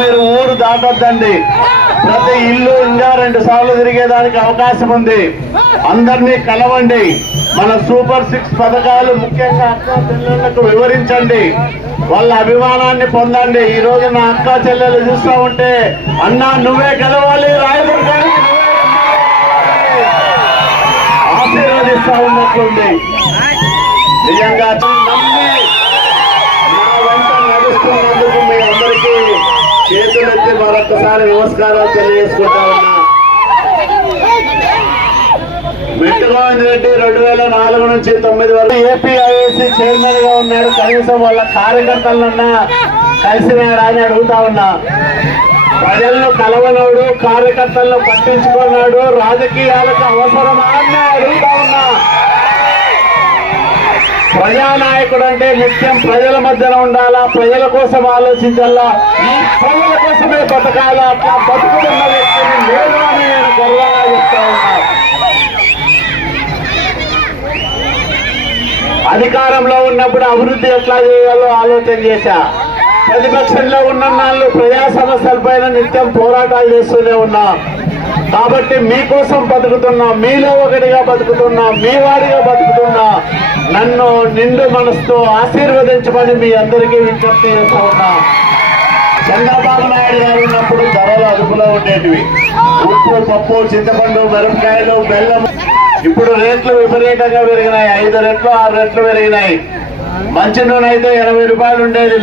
మీరు ఊరు దాటొద్దండి. ప్రతి ఇల్లు ఇంకా 2 సార్లు తిరిగేదానికి అవకాశం ఉంది. అందరినీ కలవండి. మన సూపర్ 6 పథకాలు ముఖ్యంగా అక్క చెల్లెళ్లకు వివరించండి. వాళ్ళ అభిమానాన్ని పొందండి. ఈ రోజు నా అక్క చెల్లెలు చూస్తూ ఉంటే అన్నా నువ్వే గెలవాలి, రాయదుర్గానికి ఆశీర్వదిస్తా ఉన్నట్లుంది. నిజంగా నమ్మి నా వెంట నడుస్తున్నందుకు మీ అందరికీ చేతులెత్తి మరొకసారి నమస్కారాలు తెలియజేసుకుంటా ఉన్నా. మెట్టుగోవింద్ రెడ్డి 2004 నుంచి 9 వరకు ఏపీఐఏసీ చైర్మన్ గా ఉన్నాడు. కనీసం వాళ్ళ కార్యకర్తలన్నా కలిసినారా అని అడుగుతా ఉన్నా. ప్రజలను కలవనోడు, కార్యకర్తలను పట్టించుకున్నాడు, రాజకీయాలకు అవసరమా అని అడుగుతా ఉన్నా. ప్రజానాయకుడు అంటే నిత్యం ప్రజల మధ్యన ఉండాలా, ప్రజల కోసం ఆలోచించాలా, ఈ ప్రజల కోసమే బతకాలా. అట్లా బతుకుతున్న వ్యక్తిని లేదు అని నేను గర్వంగా చెప్తా ఉన్నా. అధికారంలో ఉన్నప్పుడు అభివృద్ధి ఎట్లా చేయాలో ఆలోచన చేశా. ప్రతిపక్షంలో ఉన్న నాళ్ళు ప్రజా సమస్యలపైన నిత్యం పోరాటాలు చేస్తూనే ఉన్నా. కాబట్టి మీకోసం బతుకుతున్నా, మీలో ఒకటిగా బతుకుతున్నా, మీ వారిగా బతుకుతున్నా. నన్ను నిండు మనసుతో ఆశీర్వదించమని మీ అందరికీ విజ్ఞప్తి చేస్తా ఉన్నా. చంద్రబాబు నాయుడు గారు ఉన్నప్పుడు ధరలు అదుపులో ఉండేటివి. ఉప్పు, పప్పు, చింతపండు, మిరపకాయలు, బెల్లం. ఇప్పుడు రేట్లు విపరీతంగా పెరిగినాయి. 5 రెట్లు 6 రెట్లు పెరిగినాయి. మంచి నూనె అయితే 80 రూపాయలు ఉండేది,